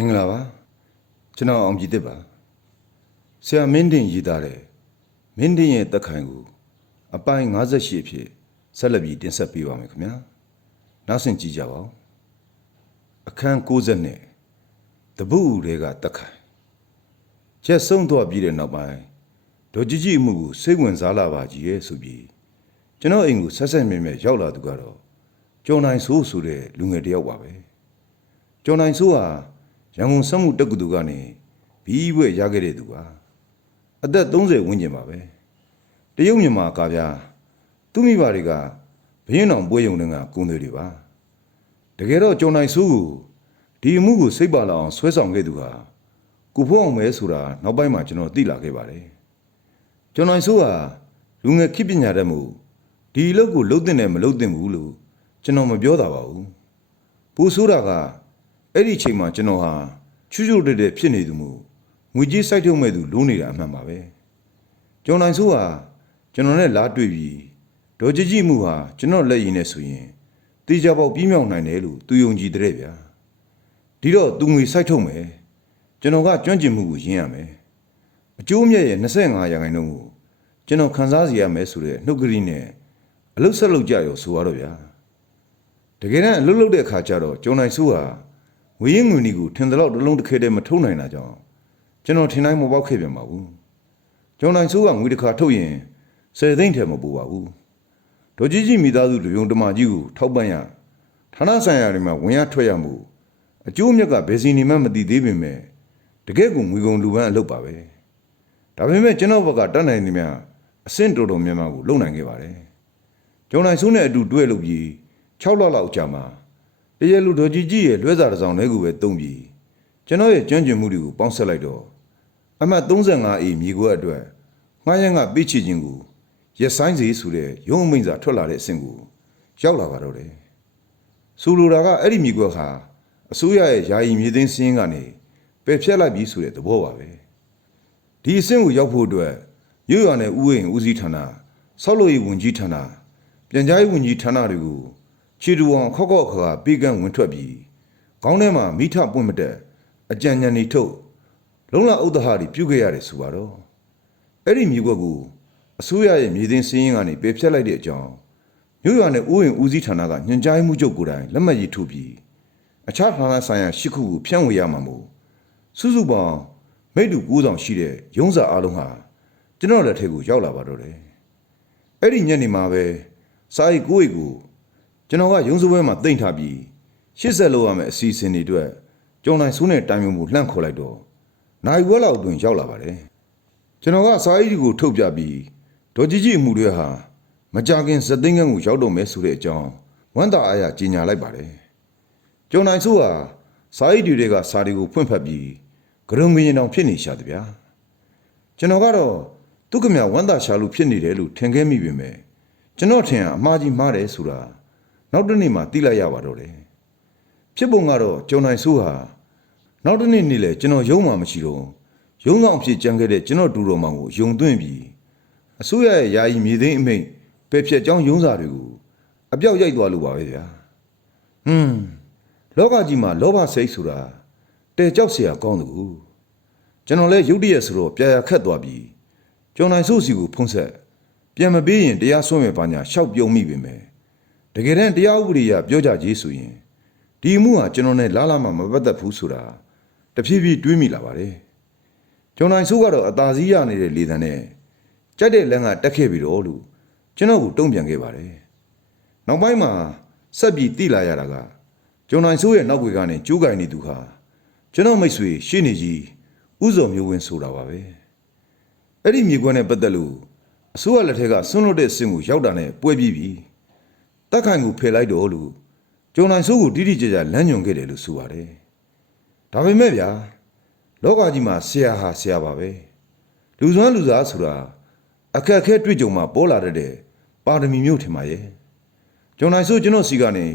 င်္ဂလာပါကျွန်တော်အောင်ကြည်သစ်ပါဆရာမင်းတင်ရေးသားတဲ့မင်းတင်ရဲ့တက်ခိုင်ကိုအပိုင်း58အဖြစ်ဆက်လက်ပြီးတင်ဆက်ပေးပါမယ်ခင်ဗျာနောက်ဆင်ကြည့်ကြပါဦးအခန်း60နဲ့တပုဦးတွေကတက်ခိုင်ချက်ဆုံးတော့ပြီးတဲ့နောက်ပိုင်းဒေါ်ကြီးကြီးအမှုကိုစိတ်ဝင်စားလာပါကြီးရဲ့ဆိုပြီးကျွန်တော်အိမ်ကိုဆက်ဆက်မြဲမြဲရောက်လာသူကတော့ကျော်နိုင်ဆိုးဆိုတဲ့လူငယ်တစ်ယောက်ပါပဲကျော်နိုင်စိုးဟာ ရန်ကုန်စက်မှုတက္ကသိုလ်ကနေဘီးဘွဲ့ရခဲ့တဲ့သူပါအသက်30ဝန်းကျင်ပါပဲတရုတ်မြန်မာကားပြားသူ့မိဘတွေကဘင်းအောင်ပွဲရုံတွေကကုန်းတွေတွေပါတကယ်တော့ကျော်နိုင်စိုးကိုဒီအမှုကိုစိတ်ပါလာအောင်ဆွဲဆောင်ခဲ့သူဟာကုဖို့အောင်ပဲဆိုတာနောက်ပိုင်းမှာကျွန်တော်သိလာခဲ့ပါတယ်ကျော်နိုင်စိုးဟာလူငယ်ခေတ်ပညာတတ်မှုဒီအလုပ်ကိုလုပ်တဲ့နဲ့မလုပ်တဲ့ဘူးလို့ကျွန်တော်မပြောတာပါဘူးပူဆိုးတာက အဲ့ဒီအချိန်မှာကျွန်တော်ဟာချွတ်ချွတ်တက်တက်ဖြစ်နေသူမို့ငွေကြီးစိုက်ထုတ်မဲ့သူလိုးနေတာအမှန်ပါပဲကျော်နိုင်ဆိုးဟာကျွန်တော်နဲ့လားတွေ့ပြီးဒေါ်ကြီးကြီးမှုဟာကျွန်တော်လက်ရည်နဲ့ဆိုရင်တေချာပေါက်ပြီးမြောက်နိုင်တယ်လို့သူယုံကြည်တဲ့ဗျာဒီတော့သူငွေစိုက်ထုတ်မယ်ကျွန်တော်ကကျွမ်းကျင်မှုကိုရင်းရမယ်အကျိုးမြတ်ရဲ့25ရာခိုင်နှုန်းကိုကျွန်တော်ခံစားစီရမယ်ဆိုတဲ့နှုတ်ကလေးနဲ့အလုတ်ဆက်လုပ်ကြရောဆိုရတော့ဗျာတကယ်တမ်းအလုပ်လုပ်တဲ့အခါကျတော့ကျော်နိုင်ဆိုးဟာ ငွေရင်းငွေနီကိုထင်သလောက်တစ်လုံးတစ်ခဲတည်းမထုတ်နိုင်တာကြောင့်ကျွန်တော်ထင်တိုင်းမပေါက်ခဲ့ပြန်ပါဘူးကျော်နိုင်ဆိုးကငွေတစ်ခါထုတ်ရင်ဆယ်သိန်းထဲမပူပါဘူးဒေါ်ကြီးကြီးမိသားစုလူယုံတမကြီးကိုထောက်ပံ့ရဌာနဆိုင်ရာတွေမှာဝင်ရထွက်ရမှုအကျိုးမြတ်ကဘယ်စီနေမှမသိသေးပေမဲ့တကယ့်ကိုငွေကုန်လူပန်းအလုပ်ပါပဲဒါပေမဲ့ကျွန်တော်ဘက်ကတတ်နိုင်နေမြအဆင့်တော်တော်များများကိုလုပ်နိုင်ခဲ့ပါတယ်ကျောင်းနိုင်ဆိုးနဲ့အတူတွဲလုပ်ပြီး6လလောက်ကြာမှာ တရလူတော်ကြီးကြီးရဲ့လွှဲစာတစ်စောင်လေးကိုပဲတုံးပြီးကျွန်တော်ရဲ့ကျွမ်းကျင်မှုတွေကိုပေါင်းဆက်လိုက်တော့အမှတ် 35A မြေကွက်အတွက်မှားရန်ကပေးချခြင်းကိုရက်ဆိုင်စီဆိုတဲ့ရုံးအမိန့်စာထွက်လာတဲ့အဆင့်ကိုရောက်လာပါတော့တယ်ဆိုလိုတာကအဲ့ဒီမြေကွက်ဟာအစိုးရရဲ့ယာယီမြေသိမ်းစင်းကနေပယ်ဖျက်လိုက်ပြီးဆိုတဲ့သဘောပါပဲဒီအဆင့်ကိုရောက်ဖို့အတွက်မြို့ရွာနယ်ဥယျာဉ်ဦးစီးဌာနဆောက်လုပ်ရေးဝန်ကြီးဌာနပြန်ကြားရေးဝန်ကြီးဌာနတွေကို ခြေတူအောင်ခောက်ခောက်ခါခါပေးကမ်းဝင်ထွက်ပြီးခေါင်းထဲမှာမိထပွင့်မတဲ့အကြံဉာဏ်တွေထုတ်လုံလဥဒ္ဒဟာတွေပြုတ်ခဲ့ရတယ်ဆိုပါတော့အဲ့ဒီမြေကွက်ကိုအစိုးရရဲ့မြေသိမ်းစည်းရင်းကနေပယ်ဖျက်လိုက်တဲ့အကြောင်းမြို့ရွာနယ်ဥယျာဉ်ဦးစီးဌာနကညွှန်ကြားရေးမှူးချုပ်ကိုယ်တိုင်လက်မှတ်ရေးထိုးပြီးအခြားဌာနဆိုင်ရာရှစ်ခုကိုဖြန့်ဝေရမှာမို့စုစုပေါင်းမိတ္တူ၉ဆောင်ရှိတဲ့ရုံးစာအားလုံးဟာကျွန်တော်လက်ထက်ကိုရောက်လာပါတော့တယ်။အဲ့ဒီညနေမှာပဲစာရီကိုယ့်အိတ်ကို ကျွန်တော်ကရုံးစပွဲမှာတိမ့်ထားပြီးရှစ်ဆက်လို့ရမယ်အစီအစဉ်တွေအတွက်ကြောင်နိုင်ဆိုးနဲ့တိုင်ပင်မှုလှန့်ခေါ်လိုက်တော့နိုင်ဝက်လောက်အတွင်းရောက်လာပါတယ်။ကျွန်တော်ကစာရီကိုထုတ်ပြပြီးဒေါ်ကြီးကြီးအမှုတွေဟာမကြခင်စက်သိန်းကန်းကိုရောက်တော့မယ်ဆိုတဲ့အကြောင်းဝမ်းသာအားရကြီးညာလိုက်ပါတယ်။ကျော်နိုင်ဆိုးဟာစာရေးတွေတွေကစာတွေကိုဖွင့်ဖတ်ပြီးဂရုံငရင်တောင်ဖြစ်နေရှာတဗျာကျွန်တော်ကတော့သူကမြဝမ်းသာရှာလို့ဖြစ်နေတယ်လို့ထင်ခဲ့မိပေမဲ့ကျွန်တော်ထင်အမှားကြီးမှားတယ်ဆိုတာ နောက်တစ်နေ့မှသိလိုက်ရပါတော့တယ်ဖြစ်ပုံကတော့ကျော်နိုင်ဆိုးဟာနောက်တစ်နေ့နေ့လဲကျွန်တော်ယုံမှမရှိတော့ယုံဆောင်အဖြစ်ကြံခဲ့တဲ့ကျွန်တော်ဒူတော်မောင်ကိုယုံသွင်းပြီးအစိုးရရဲ့ယာယီမြေသိမ်းအမိန့်ပယ်ဖြတ်ကြောင်းယုံစာတွေကိုအပြောက်ရိုက်သွားလို့ပါပဲဗျာဟွန်း လောကကြီးမှာလောဘစိတ်ဆိုတာတဲကြောက်เสียကောင်းသူကျွန်တော်လဲရုတ်တရက်ဆိုတော့ပြာရခက်သွားပြီးကျော်နိုင်စုစီကိုဖုံးဆက်ပြန်မပေးရင်တရားစွန့်မဲ့ပါညာရှောက်ပြုံးမိပေမယ် တကယ်တမ်းတရားဥပဒေရပြောကြကြီးဆိုရင်ဒီအမှုဟာကျွန်တော်နဲ့လာလာမှမပတ်သက်ဘူးဆိုတာတဖြည်းဖြည်းတွေးမိလာပါတယ်ကျော်နိုင်စုကတော့အသာစီးရနေတဲ့လေတံနဲ့ကြိုက်တဲ့လမ်းကတက်ခဲ့ပြီးတော့လို့ကျွန်တော်ကိုတုံ့ပြန်ခဲ့ပါတယ်နောက်ပိုင်းမှာဆက်ပြီးတိလာရတာကကျော်နိုင်ဆိုးရဲ့နောက်ွယ်ကနေကျိုးကင်နေသူဟာကျွန်တော်မိတ်ဆွေရှေ့နေကြီးဥဇော်မျိုးဝင်းဆိုတာပါပဲအဲ့ဒီမြေခွန်းနဲ့ပတ်သက်လို့အစိုးရလက်ထက်ကဆွန့်လွတ်တဲ့စင်ကိုရောက်တာနဲ့ပွဲပြီးပြီ တက်ခိုင်ကိုဖယ်လိုက်တော့လို့ကျော်နိုင်ဆိုးကိုတိတိကျကျလမ်းညွန်ခဲ့တယ်လို့ဆိုပါတယ်ဒါပေမဲ့ဗျာလောကကြီးမှာဆရာဟာဆရာပါပဲလူစွမ်းလူစားဆိုတာအခက်အခဲတွေ့ကြုံမှာပေါ်လာတဲ့ပါရမီမျိုးထင်ပါရဲ့ကျောင်းနိုင်ဆိုကျွန်တော်စီကနေ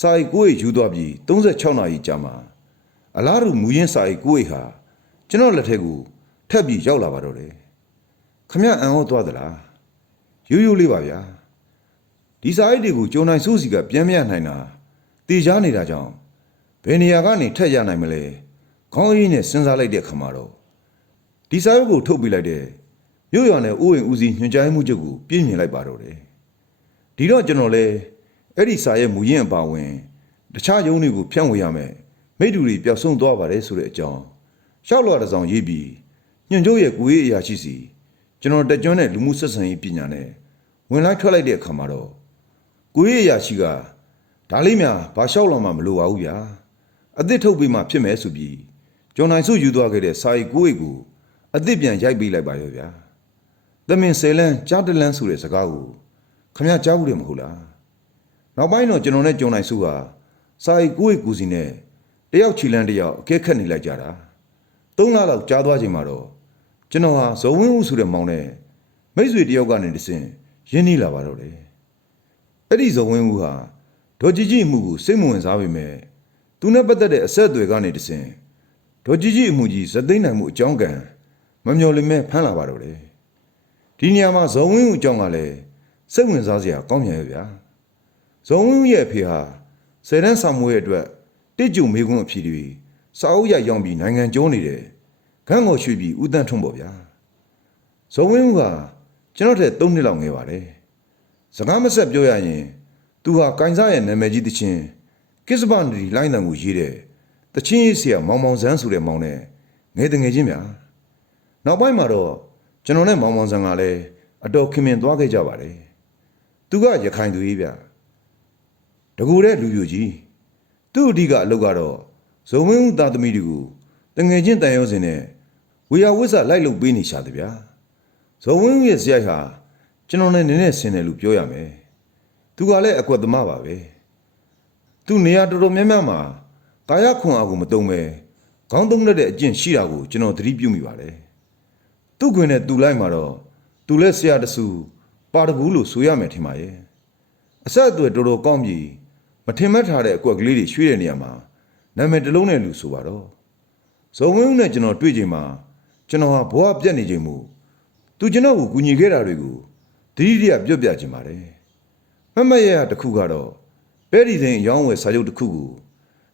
စာရီကိုယ်ယူသွားပြီး36နာရီကြာမှာအလားတူမူရင်းစာရီကိုယ်ဟာကျွန်တော်လက်ထက်ကိုထပ်ပြီးရောက်လာပါတော့တယ်ခမရအံ့ဩသွားသလားရိုးရိုးလေးပါဗျာ ဒီစာရီတွေကိုကျောင်းနိုင်ဆိုစီကပြန်မရနိုင်တာတေချာနေတာကြောင့်ဘယ်နေရာကနေထက်ရနိုင်မလဲခေါင်းရင်းနဲ့စဉ်းစားလိုက်တဲ့အခါမှာတော့ဒီစာရုပ်ကိုထုတ်ပြလိုက်တဲ့မြို့ရွာနဲ့ဥယျာဉ်ဦးစီးညွှန်ကြားမှုချုပ်ကိုပြင်းမြင်လိုက်ပါတော့တယ်ဒီတော့ကျွန်တော်လည်းအဲ့ဒီစာရဲ့မူရင်းအပါဝင်တခြားယုံတွေကိုဖြန့်ဝေရမယ်မိတ္တူတွေပျောက်ဆုံးသွားပါတယ်ဆိုတဲ့အကြောင်းရှောက်လွှာတစ်စောင်ရေးပြီးညွှန်ချုပ်ရဲ့ကိုရေးအရာရှိစီကျွန်တော်တက်ကြွတဲ့လူမှုဆက်ဆံရေးပညာနဲ့ဝင်လိုက်ထွက်လိုက်တဲ့အခါမှာတော့ ကိုရေးအရာရှိကဒါလေးများဘာလျှောက်လာမှမလိုပါဘူးဗျာအသစ်ထုတ်ပြီးမှဖြစ်မယ်ဆိုပြီးကျော်နိုင်စုယူသွားခဲ့တဲ့စာရီကိုရေးကိုအသစ်ပြန်ရိုက်ပေးလိုက်ပါရောဗျာသမင်ဆယ်လန်းကြားတလန်းဆိုတဲ့စကားကိုခမရကြားဘူးတယ်မဟုတ်လားနောက်ပိုင်းတော့ကျွန်တော်နဲ့ကျော်နိုင်စုဟာစာရီကိုရေးကူစီနဲ့တယောက်ချီလန်းတယောက်အကဲခတ်နေလိုက်ကြတာသုံးလလောက်ကြားသွားချိန်မှာတော့ကျွန်တော်ဟာဇော်ဝင်းဦးဆိုတဲ့မောင်နဲ့မိတ်ဆွေတယောက်ကနေတဆင့်ရင်းနှီးလာပါတော့တယ် အဲ့ဒီဇဝင်းဦးဟာဒေါ်ကြီးကြီးအမှုကိုစိတ်မဝင်စားပေမဲ့သူနဲ့ပတ်သက်တဲ့အဆက်အသွယ်ကနေတဆင်ဒေါ်ကြီးကြီးအမှုကြီးဇသိမ့်နိုင်မှုအကြောင်းကံမမျော်လင့်မဲ့ဖမ်းလာပါတော့တယ်ဒီနေရာမှာဇဝင်းဦးအကြောင်းကလည်းစိတ်ဝင်စားစရာကောင်းပြန်ရဲ့ဗျာဇဝင်းဦးရဲ့အဖေဟာဆယ်တန်းဆောင်မွေးရဲ့အတွက်တစ်ကျုံမေကွန်းအဖြစ်တွေစာအုပ်ရရောင်းပြီးနိုင်ငံကျော်နေတယ်ခန်းကိုရွှေ့ပြီးဦးတန်းထွန်းပေါ့ဗျာဇဝင်းဦးကကျွန်တော်ထက်၃နှစ်လောက်ငယ်ပါတယ် စကားမဆက်ပြောရရင်သူဟာကိုင်စားရဲ့နာမည်ကြီးတချင်းကစ္စပန်ဒီလိုင်းတန်ကိုရေးတဲ့တချင်းရေးဆရာမောင်မောင်ဆန်းဆိုတဲ့မောင်နဲ့ငယ်တငယ်ချင်းများနောက်ပိုင်းမှာတော့ကျွန်တော်နဲ့မောင်မောင်ဆန်းကလည်းအတော်ခင်မင်သွားခဲ့ကြပါတယ်သူကရခိုင်သူကြီးဗျတကူတဲ့လူပြိုကြီးသူ့အဓိကအလုပ်ကတော့ဇုံဝင်းဦးသားသမီးတွေကိုတငယ်ချင်းတန်ရုံးစင်နဲ့ဝေယဝိဆလိုက်လုပ်ပေးနေရှာတယ်ဗျာဇော်ဝင်းဦးရဲ့ဇယိုက်ဟာ ကျွန်တော်နဲ့နည်းနည်းဆင်တယ်လို့ပြောရမယ်။သူကလည်းအကွက်သမားပါပဲ။သူနေရာတော်တော်များများမှာကာယခွန်အားကိုမတုံးပဲခေါင်းသုံးလက်တဲ့အကျင့်ရှိတာကိုကျွန်တော်သတိပြုမိပါတယ်။သူ့ခွင်နဲ့သူ့လိုက်မှာတော့သူလည်းဆရာတဆူပါတဘူးလို့ဆိုရမယ်ထင်ပါရဲ့။အဆက်အသွယ်တော်တော်ကောင်းပြီမထင်မှတ်ထားတဲ့အကွက်ကလေးတွေရွှေ့တဲ့နေရာမှာနာမည်တစ်လုံးနဲ့လူဆိုပါတော့။ဇော်ဝင်းဦးနဲ့ကျွန်တော်တွေ့ချိန်မှာကျွန်တော်ဟာဘဝပြတ်နေချိန်မူသူကျွန်တော်ကိုကူညီခဲ့တာတွေကို သတိရပြုတ်ပြခြင်းပါတယ်။မမတ်ရရတစ်ခုကတော့ပဲဒီစိန်အရောင်းဝယ်စာချုပ်တစ်ခုကို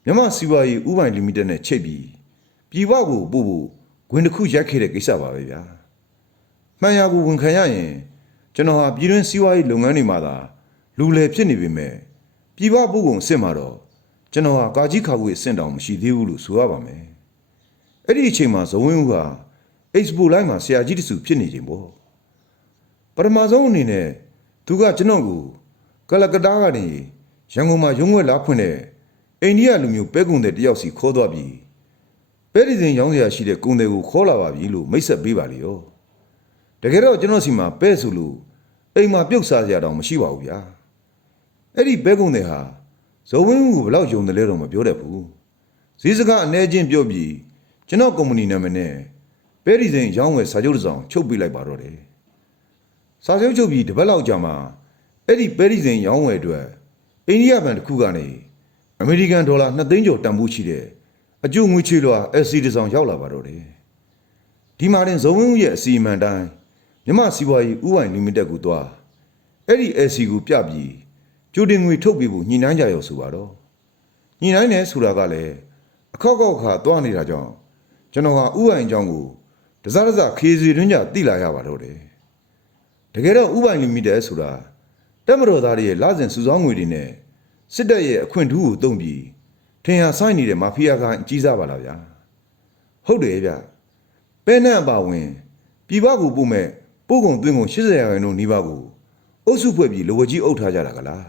မြမစီးပွားရေးဥပိုင်လီမိတက်နဲ့ချိတ်ပြီးပြည်ပကိုပို့ဖို့ဂွင်တစ်ခုရိုက်ခဲ့တဲ့ကိစ္စပါပဲဗျာ။မှန်ရကိုဝန်ခံရရင်ကျွန်တော်ဟာပြည်တွင်းစီးပွားရေးလုပ်ငန်းတွေမှာသာလူလည်ဖြစ်နေပေမဲ့ပြည်ပပို့ကုန်အစ်စ်မှာတော့ကျွန်တော်ဟာကာကြီးခါခွေအဆင့်တောင်မရှိသေးဘူးလို့ဆိုရပါမယ်။အဲ့ဒီအချိန်မှာဇဝင်းဦးဟာ expo လိုင်းမှာဆရာကြီးတစုဖြစ်နေခြင်းပေါ့ ပထမဆုံးအနေနဲ့သူကကျွန်တော်ကိုကလကတားကနေရန်ကုန်မှာရုံးဝဲလာဖွင့်တဲ့အိန္ဒိယလူမျိုးပဲကုံတဲ့တယောက်စီခေါ်သွားပြီးပဲဒီစဉ်ရောင်းစရာရှိတဲ့ကုံတဲ့ကိုခေါ်လာပါပြီလို့မိတ်ဆက်ပေးပါလေရောတကယ်တော့ကျွန်တော်စီမှာပဲဆိုလို့အိမ်မှာပြုတ်စားစရာတောင်မရှိပါဘူးဗျာအဲ့ဒီပဲကုံတဲ့ဟာဇော်ဝင်းဦးကိုဘယ်လောက်ယုံတယ်လဲတော့မပြောတတ်ဘူးဈေးစကားအ ਨੇ ချင်းပြောပြီးကျွန်တော်ကုမ္ပဏီနာမည်နဲ့ပဲဒီစိန်ရောင်းဝယ်စာချုပ်တစ်စောင်ချုပ်ပေးလိုက်ပါတော့တယ်။ စာချုပ်ချုပ်ပြီးတစ်ပတ်လောက်ကြာမှအဲ့ဒီပဲဒီစိန်ရောင်းဝယ်အတွက်အိန္ဒိယဘဏ်တစ်ခုကနေအမေရိကန်ဒေါ်လာ2သိန်းကျော်တန်ဖိုးရှိတဲ့အကျိုးငွေချေလွှာ SC တစ်စောင်ရောက်လာပါတော့တယ်။ဒီမှာတင်ဇုံဝင်းဦးရဲ့အစီအမံတိုင်းမြမစီးပွားရေးဥပိုင်လီမိတက်ကိုသွားအဲ့ဒီ SC ကိုပြပြီးကျိုးတင်ငွေထုတ်ပေးဖို့ညှိနှိုင်းကြရောဆိုပါတော့။ညှိနှိုင်းတယ်ဆိုတာကလည်းအခောက်ခောက်ခါသွားနေတာကြောင့်ကျွန်တော်ဟာဥပိုင်အကြောင်းကိုတစားတစားခေစီတွင်းကြတိလာရပါတော့တယ် တကယ်တော့ဥပိုင်လီမိတက်ဆိုတာတက်မတော်သားတွေရဲ့လစဉ်စုဆောင်းငွေတွေနဲ့စစ်တပ်ရဲ့အခွင့်ထူးကိုတုံးပြီးထင်ရဆိုင်နေတဲ့မာဖီးယားကအကြီးစားပါလားဗျာဟုတ်တယ်ဗျပဲနန့်အပါဝင်ပြည်ပကိုပို့မဲ့ပို့ကုန်သွင်းကုန်80ရာခိုင်နှုန်းနီးပါးကိုအုပ်စုဖွဲ့ပြီးလိုဝကြီးအုပ်ထားကြတာကလား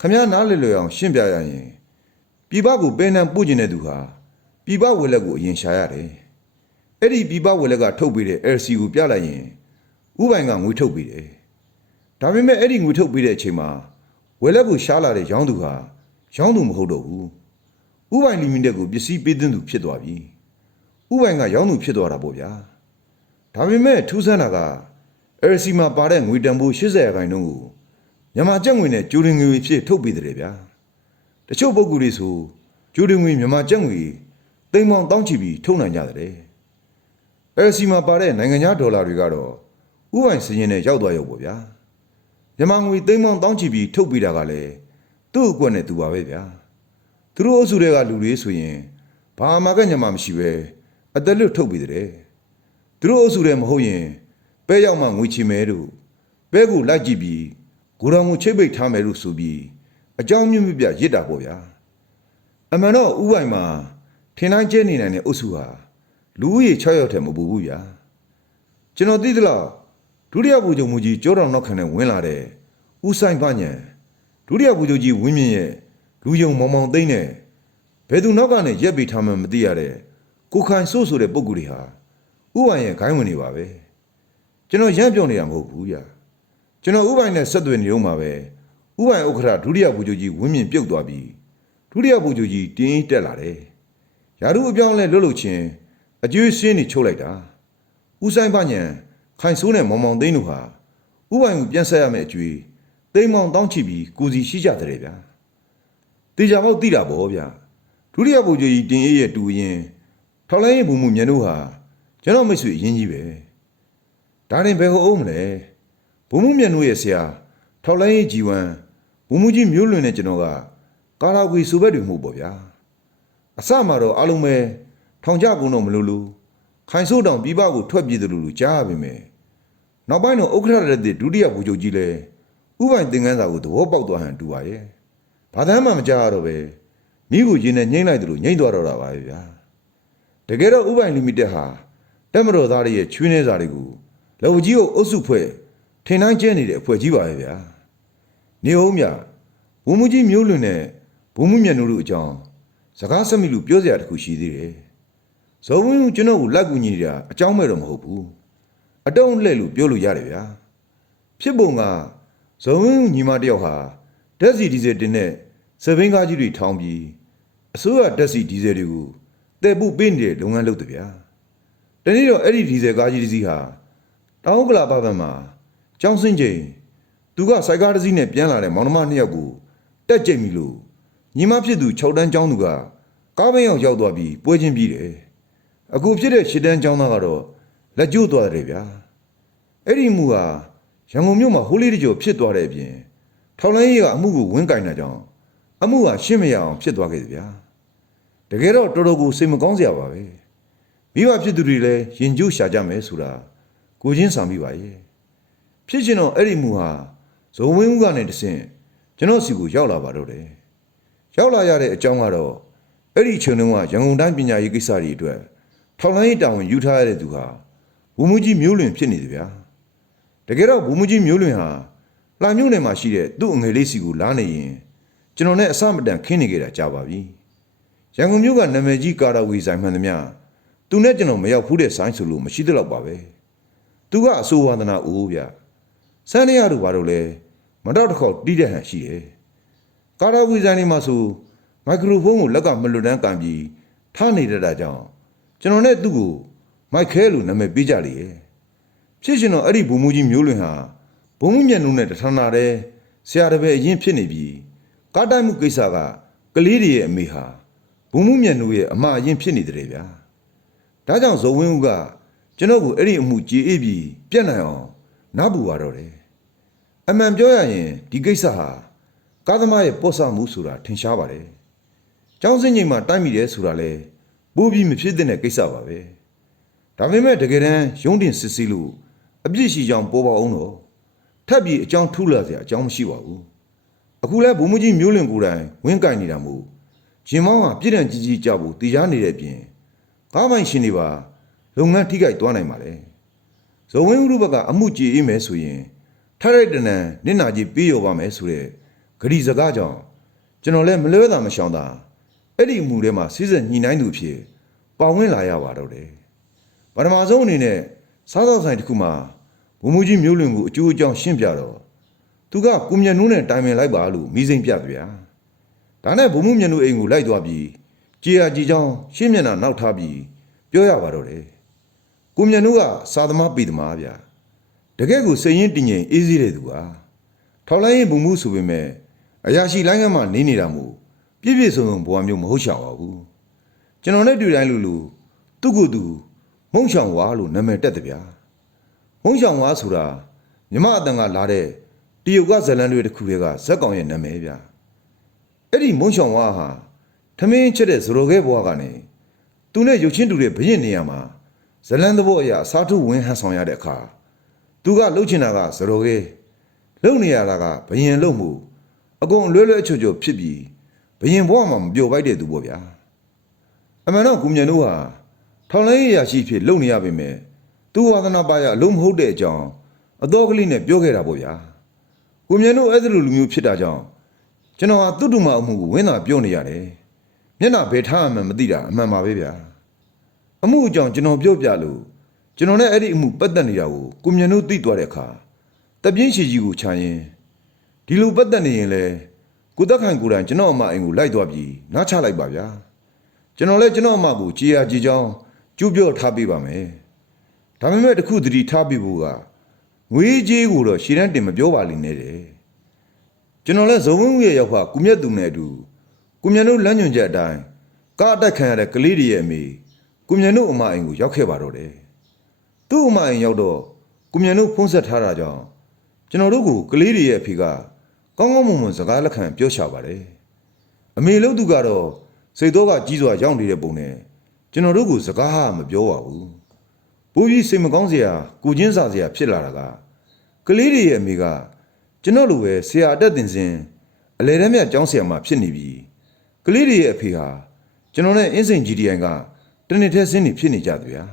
ခမည်းနားလည်လွယ်အောင် ရှင်းပြရရင်ပြည်ပကိုပဲနန့်ပို့ကျင်တဲ့သူဟာပြည်ပဝယ်လက်ကိုအရင်ရှာရတယ်အဲ့ဒီပြည်ပဝယ်လက်ကထုတ်ပေးတဲ့ LC ကိုပြလိုက်ရင် ဥပိုင်ကငွေထုတ်ပေးတယ်။ဒါပေမဲ့အဲ့ဒီငွေထုတ်ပေးတဲ့အချိန်မှာဝယ်လက်ကိုရှားလာတဲ့ရောင်းသူဟာရောင်းသူမဟုတ်တော့ဘူး။ဥပိုင်လီမိတက်ကိုပစ္စည်းပေးသွင်းသူဖြစ်သွားပြီ။ဥပိုင်ကရောင်းသူဖြစ်သွားတာပေါ့ဗျာ။ဒါပေမဲ့ထူးဆန်းတာက LC မှာပါတဲ့ငွေတန်ဖိုး80ရာခိုင်နှုန်းကိုမြန်မာကျပ်ငွေနဲ့ကျိုးရင်ငွေဖြစ်ထုတ်ပေးတယ်ဗျာ။တချို့ပုဂ္ဂိုလ်တွေဆိုကျိုးရင်ငွေမြန်မာကျပ်ငွေသိန်းပေါင်းတောင်းချီပြီးထုတ်နိုင်ကြတယ်။ LC မှာပါတဲ့နိုင်ငံခြားဒေါ်လာတွေကတော့ ဥပိုင်စရင်နဲ့ရောက်သွားရုံပေါ့ဗျာမြန်မာငွေသိန်းပေါင်းတောင်းချီပြီးထုတ်ပေးတာကလည်းသူ့အကွက်နဲ့သူပါပဲဗျာသူတို့အုပ်စုတွေကလူတွေဆိုရင်ဘာမှကညမှာမရှိပဲအသက်လွတ်ထုတ်ပြီးတဲ့သူတို့အုပ်စုတဲ့မဟုတ်ရင်ပဲရောက်မှငွေချီမယ်တို့ပဲကိုလိုက်ကြည့်ပြီးကိုတော်ကိုချိတ်ပိတ်ထားမယ်လို့ဆိုပြီးအကြောင်းမျိုးမျိုးပြရစ်တာပေါ့ဗျာအမှန်တော့ဥပိုင်မှာထင်တိုင်းကျဲနေနိုင်တဲ့အုပ်စုဟာလူဦးရေ6ယောက်ထဲမပူဘူးဗျာကျွန်တော်သိသလောက် ဒုတိယဘူချုပ်မူကြီးကြောတော်နောက်ခံနဲ့ဝင်လာတဲ့ဦးဆိုင်ပညံဒုတိယဘူချုပ်ကြီးဝင်းမြင့်ရဲ့လူယုံမောင်မောင်သိမ့်နဲ့ဘယ်သူနောက်ကနေရက်ပြီးထားမှမသိရတဲ့ကိုခိုင်စိုးဆိုတဲ့ပုံကူတွေဟာဥပိုင်ရဲ့ဂိုင်းဝင်နေပါပဲကျွန်တော်ရမ်းပြောနေတာမဟုတ်ဘူးဗျာကျွန်တော်ဥပိုင်နဲ့ဆက်သွယ်နေတော့မှာပဲဥပိုင်ဥက္ခရာဒုတိယဘူချုပ်ကြီးဝင်းမြင့်ပြုတ်သွားပြီးဒုတိယဘူချုပ်ကြီးတင်းအေးတက်လာတယ်ယာရုအပြောင်းလဲလွတ်လို့ချင်းအကျွေးစင်းနေချုပ်လိုက်တာဦးဆိုင်ပညံ ခိုင်ဆိုးနဲ့မောင်မောင်သိန်းတို့ဟာဥပိုင်ကိုပြန်ဆက်ရမယ့်အကျွေးသိန်းမောင်တောင်းချပြီးကိုစီရှိကြတယ်ဗျာတေချာပေါက်တိတာပေါ့ဗျာဒုတိယဗိုလ်ချုပ်ကြီးတင်အေးရဲ့တူရင်ထောက်လိုင်းရဲ့ဘုံမှုမြန်တို့ဟာကျွန်တော်မိတ်ဆွေအရင်ကြီးပဲဒါရင်ဘယ်ဟိုအောင်မလဲဘုံမှုမြန်တို့ရဲ့ဆရာထောက်လိုင်းရဲ့ဂျီဝမ်ဘုံမှုကြီးမျိုးလွင်တဲ့ကျွန်တော်ကကာရာဂွေဆိုဘက်တွေမှုပေါ့ဗျာအစမှာတော့အားလုံးပဲထောင်ကြကုန်တော့မလို့လို့ ခိုင်ဆိုးတောင်ပြပကိုထွက်ပြေးတယ်လို့လို့ကြားရပါမယ်နောက်ပိုင်းတော့ဥက္ကဋ္ဌရတဲ့ဒုတိယဗိုလ်ချုပ်ကြီးလည်းဥပိုင်သင်္ကန်းစာကိုသဘောပေါက်သွားဟန်တူပါရဲ့ဘာသာမှမကြားရတော့ပဲမိကိုရင်းနဲ့ညှိမ့်လိုက်တယ်လို့ညှိမ့်သွားတော့တာပါပဲဗျာတကယ်တော့ဥပိုင်လီမိတက်ဟာတက်မတော်သားတွေရဲ့ချွေးနေစာတွေကိုလက်ဝကြီးကိုအုပ်စုဖွဲ့ထင်တိုင်းကျဲနေတဲ့အဖွဲ့ကြီးပါပဲဗျာနေအောင်မြဘုံမူကြီးမျိုးလွင်နဲ့ဘုံမှုမြတ်တို့အကြောင်းစကားဆက်မိလို့ပြောစရာတခုရှိသေးတယ် ဇော်ဝင်းကကျွန်တော်ကိုလက်ကူညီနေတာအကြောင်းမဲ့တော့မဟုတ်ဘူးအတုံးလှဲ့လို့ပြောလို့ရတယ်ဗျာဖြစ်ပုံကဇော်ဝင်းညီမတယောက်ဟာဓာတ်စီဒီဇယ်တင်တဲ့စပင်းကားကြီးတွေထောင်းပြီးအစိုးရဓာတ်စီဒီဇယ်တွေကိုတည်ပုပေးနေတဲ့လုပ်ငန်းလုပ်တယ်ဗျာတနေ့တော့အဲ့ဒီဒီဇယ်ကားကြီးတစ်စီးဟာတောင်ကလာဘဘန်မှာကျောင်းစင်းချိန်သူကစိုက်ကားတစ်စီးနဲ့ပြန်လာတဲ့မောင်နှမနှစ်ယောက်ကိုတက်ကြိတ်ပြီလို့ညီမဖြစ်သူ6တန်းကျောင်းသူကကားဘင်းရောက်ရောက်သွားပြီးပွဲချင်းပြီးတယ် အခုဖြစ်တဲ့10တန်းကျောင်းသားကတော့လက်ကျိုးသွားတယ်ဗျာအဲ့ဒီမူဟာရန်ကုန်မြို့မှာဟိုးလေးတကြောဖြစ်သွားတဲ့အပြင်ထောက်လိုင်းကြီးကအမှုကိုဝင်းကင်တာကြောင့်အမှုဟာရှင်းမရအောင်ဖြစ်သွားခဲ့တယ်ဗျာတကယ်တော့တော်တော်ကိုစိတ်မကောင်းစရာပါပဲမိဘဖြစ်သူတွေလည်းရင်ကျိုးရှာကြမယ်ဆိုတာကိုချင်းဆောင်မိပါရဲ့ဖြစ်ချင်တော့အဲ့ဒီမှုဟာဇုံဝင်းဦးကနေတဆင့်ကျွန်တော်စီကိုရောက်လာပါတော့တယ်ရောက်လာရတဲ့အကြောင်းကတော့အဲ့ဒီချိန်တုန်းကရန်ကုန်တိုင်းပညာရေးကိစ္စတွေအတွက် ထောက်လိုင်းကြီးတာဝန်ယူထားရတဲ့သူဟာဘုံမူကြီးမျိုးလွင်ဖြစ်နေတယ်ဗျာတကယ်တော့ဘုံမူကြီးမျိုးလွင်ဟာလှမျိုးနယ်မှာရှိတဲ့သူ့အငယ်လေးစီကိုလာနေရင်ကျွန်တော်နဲ့အစမတန်ခင်းနေကြတာကြာပါပြီ။ရန်ကုန်မြို့ကနာမည်ကြီးကာရာဝီဆိုင်မှန်သမျှသူနဲ့ကျွန်တော်မရောက်ဘူးတဲ့ဆိုင်ဆိုလို့မရှိသလောက်ပါပဲ။သူကအဆိုးဝါဒနာအိုးဗျ။စန်းနေရတို့ဘာလို့လဲမတော့တစ်ခေါက်တီးတဲ့ဟန်ရှိတယ်။ကာရာဝီဆိုင်နေမှာဆိုမိုက်ခရိုဖုန်းကိုလက်ကမလွတ်တမ်းကန်ပြီးထားနေတတ်တာကြောင့် ကျွန်တော်နဲ့သူ့ကိုမိုက်ခဲလို့နာမည်ပေးကြလေရဲ့။ဖြစ်ရှင်တော့အဲ့ဒီဘူမူကြီးမျိုးလွင်ဟာဘုံမှုမျက်နှာနဲ့တထနာတဲ့ဆရာတပည့်အရင်ဖြစ်နေပြီကားတိုက်မှုကိစ္စကကလေးတွေရဲ့အမေဟာဘုံမှုမျက်နှာရဲ့အမအရင်ဖြစ်နေတယ်ဗျာဒါကြောင့်ဇော်ဝင်းဦးကကျွန်တော်ကိုအဲ့ဒီအမှုကြေအေးပြီးပြက်နိုင်အောင်နားပူပါတော့တယ်အမှန်ပြောရရင်ဒီကိစ္စဟာကားသမားရဲ့ပော့ဆမှုဆိုတာထင်ရှားပါတယ်ကျောင်းစင်းချိန်မှာတိုက်မိတယ်ဆိုတာလဲ ပိုးပြီးမဖြစ်တဲ့ကိစ္စပါပဲဒါပေမဲ့တကယ်တမ်းရုံးတင်စစ်စီလို့အပြစ်ရှိကြောင်းပေါ်ပါအောင်တော့ထပ်ပြီးအကြောင်းထူးလာစရာအကြောင်းမရှိပါဘူးအခုလဲဘုံမကြီးမျိုးလင်ကိုယ်တိုင်ဝင်းကင်နေတာမို့ဂျင်မောင်းကပြည့်တန်ကြီးကြီးကြဖို့တရားနေတဲ့အပြင်ကားပိုင်ရှင်တွေပါလုပ်ငန်းထိခိုက်သွားနိုင်ပါလေဇော်ဝင်းဥရုဘကအမှုကြည်အေးမယ်ဆိုရင်ထရိုက်တနန်နင့်နာကြီးပြေးရောပါမယ်ဆိုတဲ့ဂရီစကားကြောင့်ကျွန်တော်လည်းမလွဲတာမရှောင်တာ အဲ့ဒီအမှုထဲမှာစီးစက်ညှိနှိုင်းသူဖြစ်ပါဝင်လာရပါတော့တယ်ပထမဆုံးအနေနဲ့စားသောက်ဆိုင်တစ်ခုမှာဘုံမူကြီးမျိုးလွင်ကိုအကျိုးအကြောင်းရှင်းပြတော့သူကကုမြတ်နုံးနဲ့တိုင်ပင်လိုက်ပါလို့မိစိမ့်ပြတယ်ဗျာဒါနဲ့ဘုံမူမြတ်နုံးအိမ်ကိုလိုက်သွားပြီးကြေယာကြီးချောင်းရှင်းမျက်နှာနောက်ထားပြီးပြောရပါတော့တယ်ကုမြတ်နုံးကစာသမားပေသမားဗျာတကယ်ကိုစိတ်ရင်းတည်ငြိမ်အေးစေးတဲ့သူဟာထောက်လိုက်ရင်ဘုံမူဆိုပေမဲ့အရာရှိလိုင်းကမှနေနေတာမို့ ပြည့်ပြည့်စုံစုံဘဝမျိုးမဟုတ်ချောင်ပါဘူးကျွန်တော်နဲ့တွေ့တိုင်းလူလူသူ့ကိုယ်သူမုံချောင်ဝါလို့နာမည်တက်တယ်ဗျာမုံဆောင်ဝါဆိုတာမြမအတန်ကလာတဲ့တရုတ်ကဇလန်တွေတစ်ခုတည်းကဇက်ကောင်ရဲ့နာမည်ဗျအဲ့ဒီမုံဆောင်ဝါဟာထမင်းချက်တဲ့ဇရိုခဲဘွားကနေသူနဲ့ရုပ်ချင်းတူတဲ့ဘရင်နေရာမှာဇလန်သဘောအရာအစားထိုးဝင်ဟန်ဆောင်ရတဲ့အခါသူကလှုပ်ချင်တာကဇရောကဲလှုပ်နေရတာကဘရင်လှုပ်မှုအကုန်လွဲလွဲချွတ်ချွတ်ဖြစ်ပြီး ဘရင်ဘဝမှာမပျော်ပိုက်တဲ့သူပေါ့ဗျာအမှန်တော့ကုမြန်တို့ဟာထောင်လိုင်းရရှိဖြစ်လှုပ်နေရပေမဲ့သူဝါသနာပါရအလုံးမဟုတ်တဲ့အကြောင်းအတော်ကလေးနဲ့ပြောခဲ့တာပေါ့ဗျာကုမြန်တို့အဲ့ဒီလိုလူမျိုးဖြစ်တာကြောင့်ကျွန်တော်ဟာသူ့တူမအမှုကိုဝင်းသာပြောနေရတယ်မျက်နှာဘယ်ထားမှမသိတာအမှန်ပါပဲဗျာအမှုအကြောင်းကျွန်တော်ပြောပြလို့ကျွန်တော်နဲ့အဲ့ဒီအမှုပတ်သက်နေတာကိုကိုမြတ်တို့သိသွားတဲ့အခါတပြင်းရှိကြီးကိုခြံရင်ဒီလိုပတ်သက်နေရင်လေ ကိုသက်ခိုင်ကိုယ်တိုင်ကျွန်တော်အမအိမ်ကိုလိုက်သွားပြီးနားချလိုက်ပါဗျာကျွန်တော်လည်းကျွန်တော်အမကိုကြည်ရကြည်ချောင်းကျူးပြော့ထားပေးပါမယ်ဒါပေမဲ့တခုတတိထားပေးဖို့ကငွေကြေးကိုတော့ရှည်တန်းတင်မပြောပါလိမ့်နဲ့တဲ့ကျွန်တော်လည်းဇုံဝင်းဦးရဲ့ရောက်ခါကုမြတ်သူနဲ့အတူကုမြတ်တို့လမ်းညွှန်ချက်အတိုင်းကားအတက်ခံရတဲ့ကလေးတွေရဲ့အမေကုမြန်တို့အမအိမ်ကိုရောက်ခဲ့ပါတော့တယ်။သူ့အမအိမ်ရောက်တော့ကုမြန်တို့ဖုံးဆက်ထားတာကြောင့်ကျွန်တော်တို့ကိုကလေးတွေရဲ့အဖေက ကောင်းကောင်းမွန်မွန်စကားလက်ခံပြောချပါတယ်။အမေလို့သူကတော့စိတ်တော့ကကြီးစွာရောက်နေတဲ့ပုံနဲ့ကျွန်တော်တို့ကိုစကားမပြောပါဘူး။ဘိုးကြီးစိတ်မကောင်းစရာကိုချင်းစာစရာဖြစ်လာတာကကလေးတွေရဲ့အမေကကျွန်တော်လိုပဲဆရာအတက်တင်စဉ်အလဲတမ်းမြတ်ကျောင်းဆရာမဖြစ်နေပြီ။ကလေးတွေရဲ့အဖေဟာကျွန်တော်နဲ့အင်းစိန် GDN ကတနေ့တည်းစင်းနေဖြစ်နေကြသူဗျာ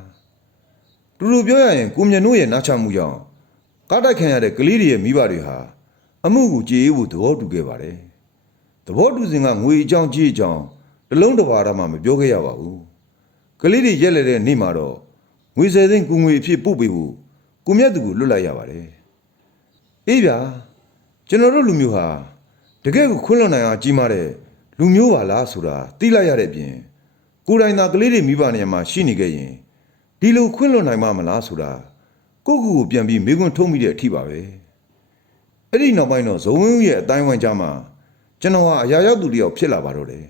တူတူပြောရရင်ကိုမြတ်နိုးရဲ့နားချမှုကြောင့်ကားတိုက်ခံရတဲ့ကလေးတွေရဲ့မိဘတွေဟာ အမှုကိုကြေအေးဖို့သဘောတူခဲ့ပါတယ်သဘောတူစဉ်ကငွေအကြောင်းကြေးအကြောင်းတစ်လုံးတစ်ပါးမှမပြောခဲ့ရပါဘူးကလေးတွေရက်လက်တဲ့နေ့မှာတော့ငွေဆယ်သိန်းကိုငွေအဖြစ်ပို့ပေးဖို့ကိုမြတ်သူကိုလွတ်လိုက်ရပါတယ်အေးဗျာကျွန်တော်တို့လူမျိုးဟာတကယ်ကိုခွင့်လွှတ်နိုင်အောင်ကြီးမားတဲ့လူမျိုးပါလားဆိုတာသိလိုက်ရတဲ့အပြင်ကိုယ်တိုင်သာကလေးတွေမိဘနေရာမှာရှိနေခဲ့ရင်ဒီလိုခွင့်လွတ်နိုင်မှာမလားဆိုတာကိုယ့်ကိုယ်ကိုပြန်ပြီးမေးခွန်းထုတ်မိတဲ့အထိပါပဲ အဲ့ဒီနောက်ပိုင်းတော့ဇုံဝင်းဦးရဲ့အတိုင်းဝိုင်းကြားမှာကျွန်တော်ဟာအရာရောက်သူတစ်ယောက်ဖြစ်လာပါတော့တယ်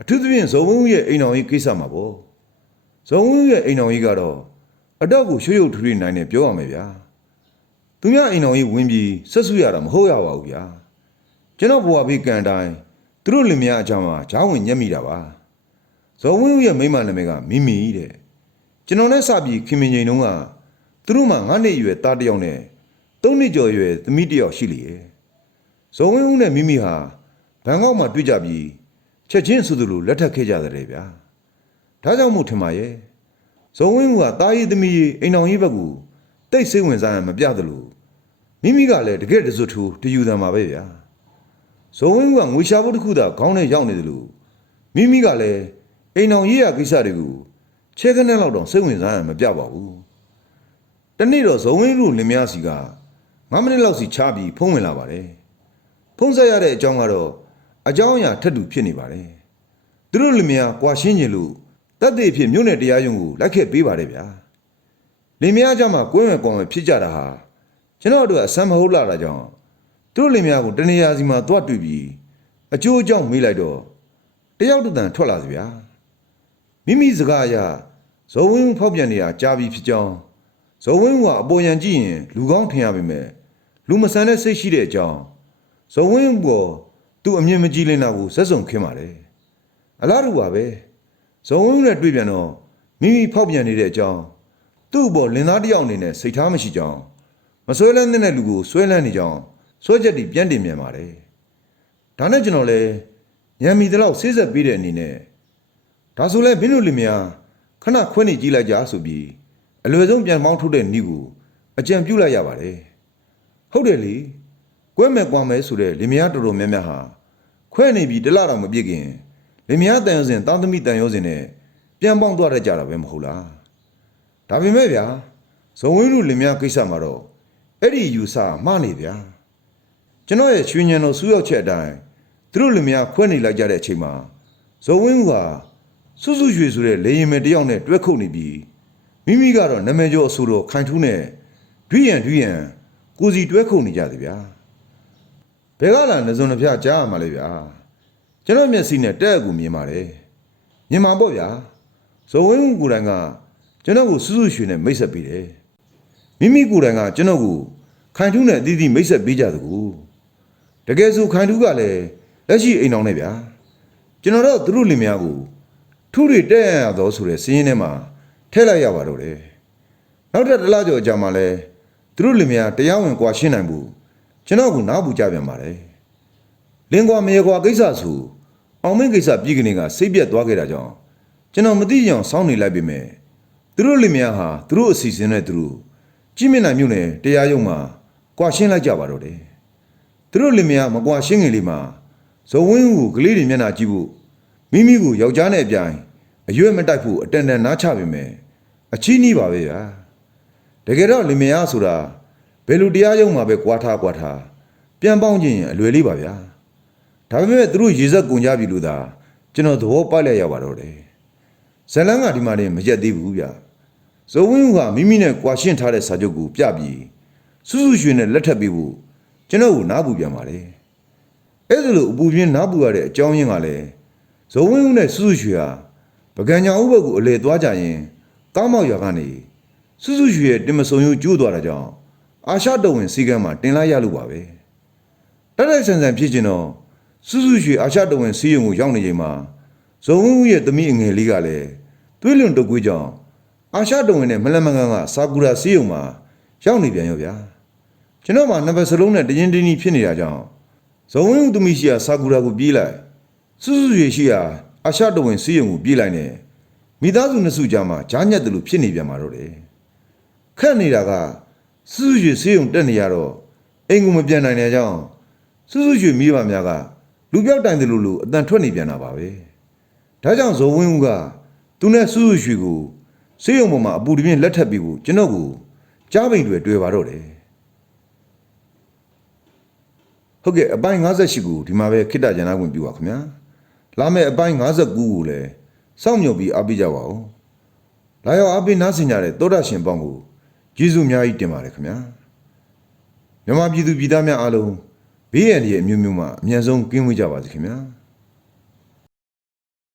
အထူးသဖြင့်ဇုံဝင်းဦးရဲ့အိမ်တော်ကြီးကိစ္စမှာပေါ့ဇုံဝင်းဦးရဲ့အိမ်တော်ကြီးကတော့အတော့ကိုရွှေရုပ်ထွေးနိုင်တယ်ပြောရမယ်ဗျာသူများအိမ်တော်ကြီးဝင်ပြီးဆက်စုရတာမဟုတ်ရပါဘူးဗျာကျွန်တော်ဘဝဘေးကန်တိုင်းသူတို့လင်မယားအကြောင်းမှာဂျားဝင်ညက်မိတာပါဇော်ဝင်းဦးရဲ့မိန်းမနာမည်ကမိမိတဲ့ကျွန်တော်နဲ့စပြီးခင်မင်ချိန်တုန်းကသူတို့မှ9နှစ်အရွယ်သားတစ်ယောက်နဲ့ 3နှစ်ကျော်အရွယ်သမီးတစ်ယောက်ရှိလေရဲ့ဇော်ဝင်းဦးနဲ့မိမိဟာဘန်ကောက်မှာတွေ့ကြပြီးချက်ချင်းဆိုသူလိုလက်ထပ်ခဲ့ကြတယ်ဗျာဒါကြောင့်မို့ထင်ပါရဲ့ဇော်ဝင်းဦးကတားရီသမီးကြီးအိမ်တော်ကြီးဘက်ကိုတိတ်စိတ်ဝင်စားရင်မပြသလိုမိမိကလည်းတကယ်တစွတ်ထူတယူတံပါပဲဗျာဇော်ဝင်းဦးကငွေရှာဖို့တစ်ခုသာခေါင်းနဲ့ရောက်နေတယ်လို့မိမိကလည်းအိမ်အောင်ရေးရကိစ္စတွေကိုချဲခနဲ့လောက်တော့စိတ်ဝင်စားရမပြပါဘူး။တနေ့တော့ဇုံဝင်းလူလင်မယားစီက 9မိနစ်လောက်စီချပြီးဖုံးဝင်လာပါတယ်။ဖုံးဆက်ရတဲ့အကြောင်းကတော့အကြောင်းအရာထက်တူဖြစ်နေပါတယ်။သူတို့လင်မယားကွာရှင်းကျင်လို့တက်သေးဖြစ်မြို့နယ်တရားရုံးကိုလိုက်ခဲ့ပေးပါတယ်ဗျာ။လင်မယားကြမှာကွင်းဝဲကွန်ဝဲဖြစ်ကြတာဟာကျွန်တော်တို့အဆမ်းမဟုတ်လာတာကြောင့်သူတို့လင်မယားကိုတနေရာစီမှာတွားတွေ့ပြီးအကျိုးအကြောင်းမေးလိုက်တော့တယောက်တစ်တန်ထွက်လာစီဗျာမိမိစကားအရဇော်ဝင်းဖောက်ပြန်နေတာကြားပြီးဖြစ်ကြောင်းဇော်ဝင်းကအပေါ်ယံကြည့်ရင်လူကောင်းထင်ရပေမဲ့ လူမဆန်တဲ့စိတ်ရှိတဲ့အကြောင်းဇော်ဝင်းပေါ်သူ့အမြင်မကြည့်လင်းတာကိုစက်စုံခင်းပါတယ်အလားတူပါပဲဇော်ဝင်းနဲ့တွေ့ပြန်တော့မိမိဖောက်ပြန်နေတဲ့အကြောင်းသူ့ဘောလင်သားတစ်ယောက်အနေနဲ့စိတ်ထားမရှိကြောင်းမဆွဲလန်းတဲ့လူကိုဆွဲလန်းနေကြောင်းဆွဲချက်တီပြန်တင်မြန်ပါတယ်ဒါနဲ့ကျွန်တော်လည်းညံမီတလောက်ဆေးဆက်ပေးတဲ့အနေနဲ့ဒါဆိုလဲမင်းတို့လင်မယားခဏခွဲနေကြည့်လိုက်ကြဆိုပြီးအလွယ်ဆုံးပြန်ပေါင်းထုတ်တဲ့နီးကိုအကြံပြုလိုက်ရပါတယ် ဟုတ်တယ်လေကွဲမဲ့ကွာမဲ့ဆိုတဲ့လင်မယားတော်တော်များများဟာခွဲနေပြီးတလားတော့မပြည့်ခင်လင်မယားတန်ရုံစဉ်တာသမီတန်ရုံစဉ်နဲ့ပြန်ပေါင်းသွားတတ်ကြတာပဲမဟုတ်လားဒါပေမဲ့ဗျာဇုံဝင်းလူလင်မယားကိစ္စမှာတော့အဲ့ဒီယူဆမှားနေဗျာကျွန်တော်ရဲ့ချွေညံတော်စူးရောက်ချက်အတိုင်းသူတို့လူများခွဲနေလိုက်ကြတဲ့အချိန်မှာဇော်ဝင်းဦးကစွစွရွှေဆိုတဲ့လေရင်မဲတယောက်နဲ့တွဲခုတ်နေပြီးမိမိကတော့နာမည်ကျော်အဆိုတော်ခိုင်ထူးနဲ့ဒွိရန်ဒွိရန် ကိုစီတွဲခုတ်နေကြတယ်ဗျာဘယ်ကလာနဇွန်တစ်ပြကြားရမှာလဲဗျာကျွန်တော်မျက်စိနဲ့တဲ့အကူမြင်ပါတယ်မြင်မှာပေါ့ဗျာဇော်ဝင်းဦးကိုယ်တိုင်ကကျွန်တော်ကိုစွစွရွှေနဲ့မိတ်ဆက်ပေးတယ်မိမိကိုယ်တိုင်ကကျွန်တော်ကိုခိုင်ထူးနဲ့အသီးသီးမိတ်ဆက်ပေးကြသကူတကယ်ဆိုခိုင်ထူးကလည်းလက်ရှိအိမ်အောင်နဲ့ဗျာကျွန်တော်တို့သူတို့လင်မယားကိုတထူးတွေတက်ရရသောဆိုတဲ့စည်ရင်းထဲမှာထည့်လိုက်ရပါတော့တယ်နောက်ထပ်တစ်လကျော်ကြာမှလဲ သူတို့လင်မယားတရားဝင်ကွာရှင်းနိုင်ဘူးကျွန်တော်ကနားပူကြပြန်ပါတယ်လင်းကွာမရေကွာကိစ္စဆိုအောင်မင်းကိစ္စပြည်ကနေကစိတ်ပြက်သွားခဲ့တာကြောင့်ကျွန်တော်မသိကြအောင်စောင်းနေလိုက်ပြီမဲ့သူတို့လင်မယားဟာသူတို့အစီအစဉ်နဲ့သူတို့ကြီးမြင့်နိုင်မြို့နယ်တရားရုံးမှာကွာရှင်းလိုက်ကြပါတော့တယ်သူတို့လင်မယားမကွာရှင်းငင်လေးမှာဇော်ဝင်းကိုကလေးတွေမျက်နှာကြည့်ဖို့မိမိကိုယောက်ျားနဲ့အပြိုင်အရွက်မတိုက်ဖို့အတန်တန်နားချပေမဲ့အချီးနှီးပါပဲဗျာ တကယ်တော့လင်မယားဆိုတာဘယ်လိုတရားရုံးမှာပဲကွာထားကွာထားပြန်ပေါင်းခြင်းရင်အလွယ်လေးပါဗျာဒါပေမဲ့သူတို့ရေစက်ကုန်ကြပြီလို့သာကျွန်တော်သဘောပေါက်လိုက်ရပါတော့တယ်ဇလန်းကဒီမှာနေမရက်သေးဘူးဗျာဇော်ဝင်းကမိမိနဲ့ကွာရှင်းထားတဲ့စာချုပ်ကိုပြပြီးစုစုရွှေနဲ့လက်ထပ်ပြီးဖို့ကျွန်တော်ကိုနားပူပြန်ပါတယ်အဲ့ဒါလိုအပူပြင်းနားပူရတဲ့အကြောင်းရင်းကလည်းဇော်ဝင်းဦးနဲ့စုစုရွှေဟာပကံညာဥဘက်ကိုအလေသွားကြရင်ကောင်းမောက်ရွာကနေ စုစုရွှေရဲ့တင်မစုံယုံကျိုးသွားတာကြောင့်အာရှတော်ဝင်စီကံမှာတင်လိုက်ရလို့ပါပဲတက်တက်ဆန်ဆန်ဖြစ်ကျင်တော့စုစုရွှေအာရှတော်ဝင်စီယုံကိုရောက်နေချိန်မှာဇော်ဝင်းဦးရဲ့သမီးအငယ်လေးကလည်းသွေးလွန်တုတ်ကွေးကြောင့်အာရှတော်ဝင်နဲ့မလန်မကန်ကစာကူရာစီယုံမှာရောက်နေပြန်ရောဗျာကျွန်တော်မှနှစ်ပတ်စလုံးနဲ့တရင်တင်းကြီးဖြစ်နေတာကြောင့်ဇော်ဝင်းဦးသမီးရှိရာစာကူရာကိုပြေးလိုက်စုစုရွေရှိရာအာရှတဝင်စီးရုံကိုပြေးလိုက်နေမိသားစုနှစ်စုကြားမှာဂျားညက်တယ်လို့ဖြစ်နေပြန်มาတော့တယ် ခက်နေတာကစုစုရွေစီးရုံတက်နေရတော့အိမ်ကိုမပြန်နိုင်တဲ့အကြောင်းစုစုရွေမိဘများကလူပြောက်တိုင်တယ်လို့လို့အတန်ထွက်နေပြန်တာပါပဲဒါကြောင့်ဇော်ဝင်းဦးကသူနဲ့စုစုရွှေကိုစီးရုံပေါ်မှာအပူတပြင်းလက်ထပ်ပြီးဖို့ကျွန်တော်ကိုကြားပိန်တွေတွေ့ပါတော့တယ်ဟုတ်ကဲ့အပိုင်း58ကိုဒီမှာပဲခိတ္တကျန်နာခွင့်ပြုပါခင်ဗျာလာမယ့်အပိုင်း59ကိုလည်းစောင့်မျှော်ပြီးအားပေးကြပါဦး။လာရောက်အားပေးနားဆင်ကြတဲ့သောတာရှင်ပေါင်းကို ကျေးဇူးအများကြီးတင်ပါတယ်ခင်ဗျာ။မြမပြည်သူပြည်သားများအားလုံးဘေးရန်ရဲ့အမျိုးမျိုးမှအမြန်ဆုံးကင်းဝေးကြပါစေခင်ဗျာ။